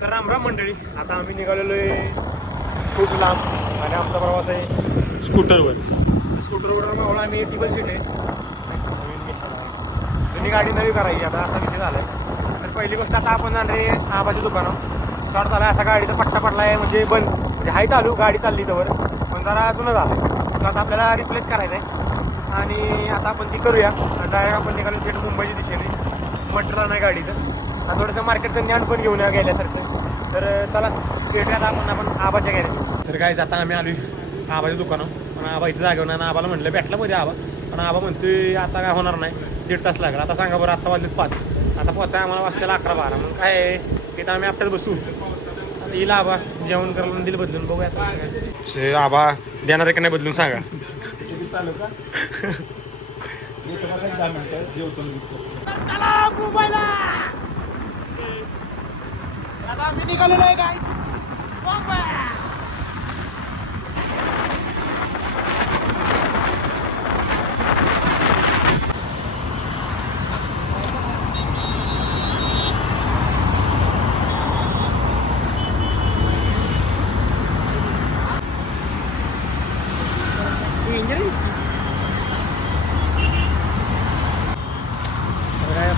तर रामराम मंडळी आता आम्ही निघालेलो आहे खूप लांब आणि आमचा प्रवास आहे स्कूटरवर. स्कूटरवर मावळा आम्ही टिबल सीट आहे. जुनी गाडी नवी करायची आता असा विषय झाला आहे तर पहिली गोष्ट आता आपण जाणार आहे आबाच्या दुकानावर शॉर्ट झाला असा गाडीचा पट्टा पडला आहे म्हणजे बंद. म्हणजे हाय चालू गाडी चालली तर पण जरा जुनं झालं तर आता आपल्याला रिप्लेस करायचं आहे आणि आता आपण ती करूया. डायरेक्ट आपण निघालो थेट मुंबईच्या दिशेने. मटेरियल नाही गाडीचं. आणि थोडंसं मार्केटचं ज्ञान पण घेऊन या गेल्यासारखं तर चला भेटूया आता आपण आपण आबाच्या गॅरेज तर काय आता आम्ही आलो आबाच्या दुकानावर. पण आबा इथं जागेवर नाही आणि आबाला म्हटलं भेटला मध्ये आबा. पण आबा म्हणतोय आता काय होणार नाही. दीड तास लागला. आता सांगा बरं आत्ता वाजलेत पाच. आता पोचाय आम्हाला वाजताला अकरा बारा. मग काय आहे, इथं आम्ही आपल्यात बसू. आता येईल आबा. जेवण करायला दिलं बदलून. बघूया आता. आबा देणार आहे का नाही बदलून सांगा. चालू का? येतो कसं एक दहा मिनिटं. जेवतो मी चला मुंबईला आता आम्ही निघालेलो आहे गाईच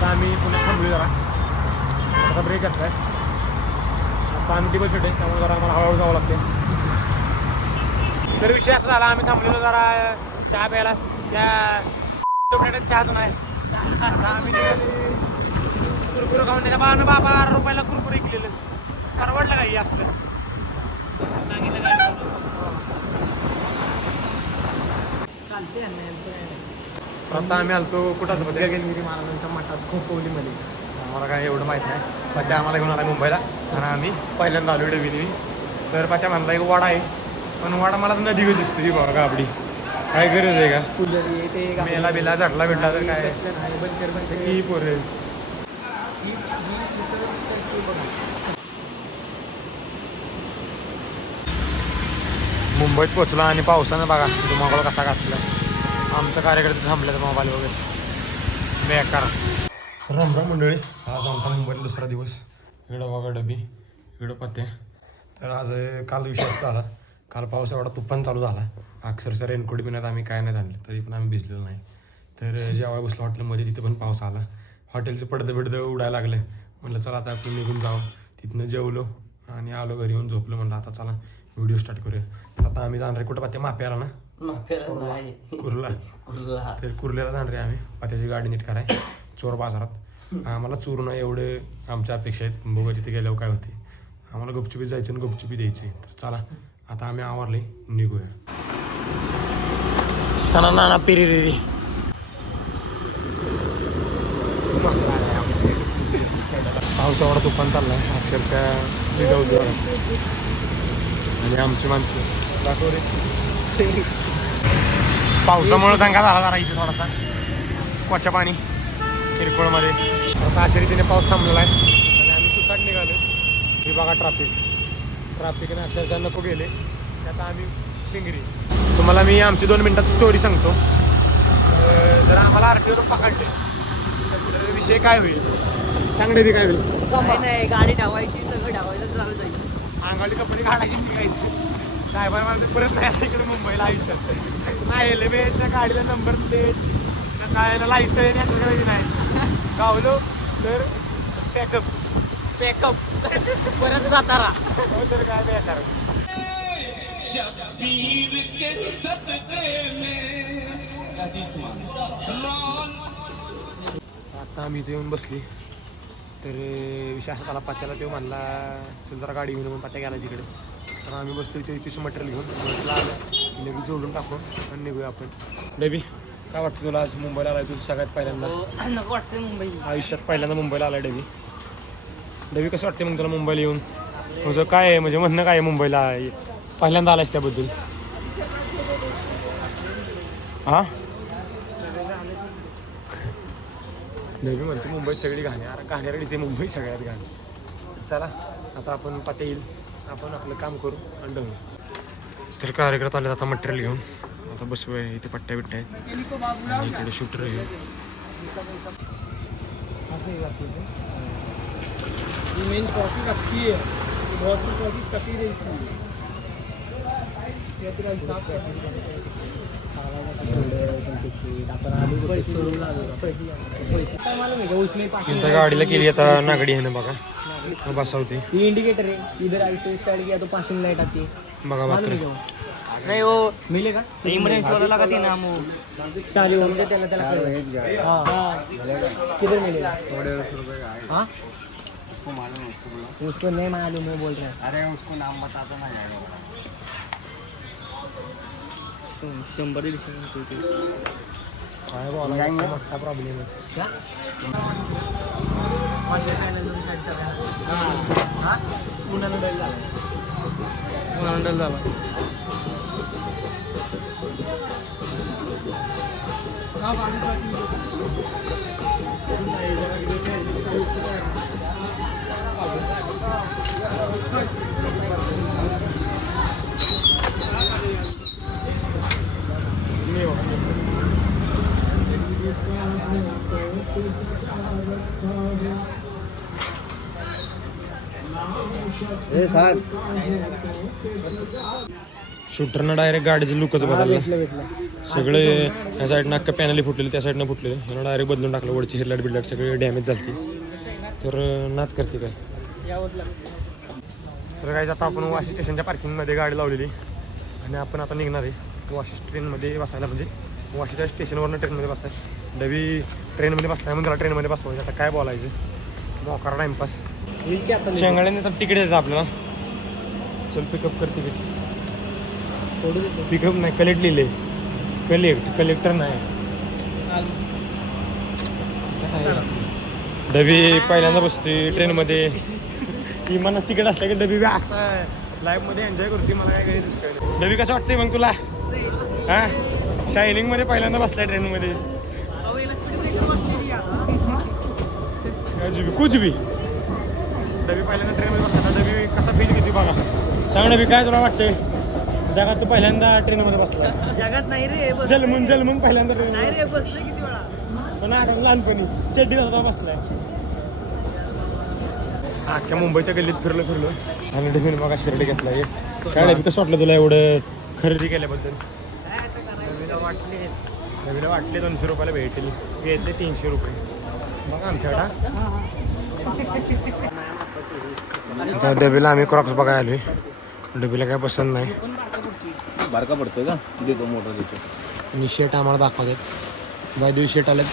आम्ही पुन्हा थांबलो जरा. आता ब्रेक घेतलाय आता आम्ही टेबल सीट आहे? त्यामुळे जरा आम्हाला हळूहळू जावं लागते तर विषय असा झाला आम्ही थांबलेलो जरा चहा प्यायला. त्या प्लेटात चहाच नाही. आम्ही कुरकुरे खाऊन त्याच्या बाबानं बाबा अठरा रुपयाला कुरकुरे केलेलं परवडलं काही असलं? सांगितलं काय आता आम्ही आलतो कुठं? महाराजांच्या मठात खोपवलीमध्ये आम्हाला काय एवढं माहीत नाही. पण आम्हाला घेऊन आला मुंबईला. आणि आम्ही पहिल्यांदा आलो डबीने तर पाच्या म्हणला एक वाडा आहे. पण वाडा मला तर नदी दिसते ती बाबा गाबडी. काय गरज आहे का? कूलर हे मेला बिला झटला भेटला तर काय? पोरे. ही- ही बघा. मुंबईत पोचला आणि पावसानं बघा धुमाकूळ कसा घातला. आमचं कार्यकर्ते थांबले तर मोबाईल वगैरे बेकार राम राम मंडळी आज आमचा मुंबईत दुसरा दिवस. इकडं बघा डबी इकडं पत्ते. तर आज काल असा झाला. काल पाऊस एवढा तुफान चालू झाला. अक्षरशः रेनकोट बिनात आम्ही काय नाही आणलं. तरी पण आम्ही भिजलेलो नाही. तर जेव्हा बसलो हॉटेलमध्ये तिथं पण पाऊस आला. हॉटेलचे पडदं बिडदं उडायला लागले. म्हणलं चला आता आपण निघून जाऊ. तिथनं जेवलो आणि आलो घरी येऊन झोपलो. म्हणलं आता चला व्हिडिओ स्टार्ट करूया. तर आता आम्ही जाणार आहे. कुठं पात्या माप्याला ना? कुर्ला. तर कुर्ल्याला जाणार आहे आम्ही. पात्याची गाडी नीट कराय. चोर बाजारात. आम्हाला चोर नाही एवढे आमच्या अपेक्षा आहेत. बघा तिथे गेल्यावर काय होते. आम्हाला गुपचुपी जायचं आणि गुपचुपी द्यायची तर चला आता आम्ही आवरले निघूया. सणा नाना पेरी रे पाऊस एवढा तुफान चाललाय. अक्षरशः आणि आमची माणसं. पावसामुळे दंगा झाला जरा इथे थोडासा. कोच्या पाणी. किरकोळमध्ये. आता अशा रीतीने पाऊस थांबलेला आहे. आणि आम्ही सुसाट निघालो. ही बघा ट्राफिक ट्राफिकने अक्षरशः नको गेले. त्यात आम्ही पिंगरी. तुम्हाला मी आमची दोन मिनिटात स्टोरी सांगतो. जर आम्हाला आर टी पकडले. तर विषय काय होईल? सांग डेबी काय होईल? नाही गाडी धावायची सगळं धावायचं चालू जाईल. अंगावली कपडे काढायची निघायची. साहेबांना माझं परत नाही आलं इकडे मुंबईला आयुष्यात. नाही एलिमेंट त्या गाडीला नंबर प्लेट त्या काय लायसन याचं करायची नाही. गावलो तर पॅकअप पॅकअप परत सातारा. हो तर काय बेकार आता आम्ही इथे येऊन बसली. तर विषय असा झाला पात्याला तो म्हणला चल जरा गाडी घेऊन पात्या गेला तिकडे. तर आम्ही बसतो इथे इथे मटेरियल घेऊन. म्हटलं आलं. लगेच जोडून टाकू आणि निघूया आपण. बेबी काय वाटतं तुला आज मुंबईला आलाय तू सगळ्यात पहिल्यांदा? नको वाटतंय मुंबई आयुष्यात पहिल्यांदा मुंबईला आलाय डेबी डेबी कसं वाटते मग तुला मुंबईला येऊन? तुझं काय आहे? म्हणजे म्हणणं काय आहे मुंबईला? पहिल्यांदा आलायस त्याबद्दल. हा? नेहमी म्हणते मुंबईत सगळी घाणे. अरे घाणेरडीच आहे मुंबई सगळ्यात घाण. चला आता आपण पाते येईल आपण आपलं काम करू आणि डवू तर कार्यक्रमात आले आता मटेरियल घेऊन. आता बसूया इथे पट्ट्या बिट्ट्या आहेत. इकडे शूटर मेन है बहुत सी कटी रही इथं गाडीला केली आता नागडी आहे ना बघा. बसावती. इंडिकेटर है इधर ऐसे स्टार्ट किया तो पासिंग लाइट आती. है बघा मात्र. नहीं वो मिलेगा? इमरजेंसी वाला लगा देना हम चालू होंगे त्याला त्याला हाँ। हाँ। किधर मिलेगा? हाँ? उसको मालूम है, उसको बोलो। उसको नहीं मालूम है बोल रहे हैं। अरे उसको नाम बताता ना जाएगा शंभर दीडशे काय बोलायचं मोठा प्रॉब्लेम क्या? माझ्या पॅनल हां पुन्हा नंडल झाला पुन्हा नंडल झाला ए साल शूटरनं डायरेक्ट गाडीचं लुकच बदललं. सगळे ह्या साईडनं अख्खा पॅनली फुटलेली त्या साईडनं फुटलेले. ह्यानं डायरेक्ट बदलून टाकलं वरची हेडलाईट बिडलाईट सगळे डॅमेज झाली तर नाद करते काय? तर काय आता आपण वाशी स्टेशनच्या पार्किंगमध्ये गाडी लावलेली. आणि आपण आता निघणार आहे वाशी ट्रेनमध्ये बसायला. म्हणजे वाशीच्या स्टेशनवरनं ट्रेनमध्ये बसायचं डबी ट्रेनमध्ये बसताय म्हणजे त्याला ट्रेनमध्ये बसवायचं आता काय बोलायचं? मोकार आता शेंगाड्याने तर तिकीट द्यायचं आपल्याला. चल पिकअप कर तिकीट सोडू देतो पिकअप नाही कलेक्ट लिहिले. कलेक्ट कलेक्टर नाही. डबी पहिल्यांदा बसते ट्रेनमध्ये ती मनस तिकीट असलं की डबी बी असं लाईफमध्ये एन्जॉय करते मला काय काही डबी कसं वाटते मग तुला? हा? शायनिंगमध्ये पहिल्यांदा बसलाय ट्रेनमध्ये कुछ भी कुछ भी डबी पहिल्यांदा ट्रेनमध्ये बसला डबी कसा फील किती बघा. सांग डबी काय तुला वाटतंय? जगात तू पहिल्यांदा ट्रेनमध्ये बसला. जगात नाही रे बस जलमून जलमून पहिल्यांदा ट्रेन नाही रे बसलं किती वेळा. पण आता लहानपणी. चड्डीत होता बसलाय. अख्ख्या मुंबईच्या गल्लीत फिरलो फिरलो. आणि डबीन बघा शर्ट घेतला. हे. काय कसं वाटलं तुला एवढं खरेदी केल्याबद्दल. वाटले. नवीला वाटले दोनशे रुपयाला भेटेल घेतले तीनशे रुपये. बघा आमच्याकडं डबीला आम्ही क्रॉक्स बघायला आलोय. डबीला काय पसंत नाही. बारका पडतोय का? देतो मोटर देतो. आणि शर्ट आम्हाला दाखवतात. बाय दिवशी शर्ट आलेत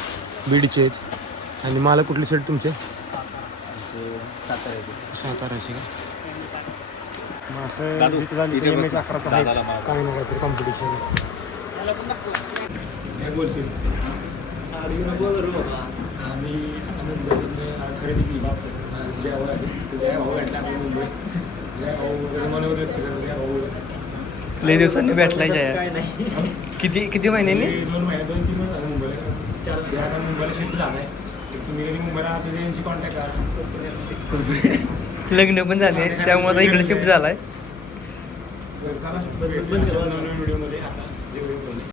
बीडचे आहेत. आणि मला कुठले शर्ट तुमचे? साताराचे का? मग असं अकराचं. काही ना काहीतरी कॉम्पिटिशन बोलशील? आम्ही खरेदी केली. लई दिवसांनी भेटलाय जया. किती किती महिन्यांनी? दोन महिने दोन तीन महिने झाले मुंबईला. चार ते आता मुंबईला शिफ्ट झालाय. तर तुम्ही कधी मुंबईला आता यांची कॉन्टॅक्ट करा. लग्न पण झाले त्यामुळे आता इकडे शिफ्ट झालाय. चला व्हिडिओमध्ये आता.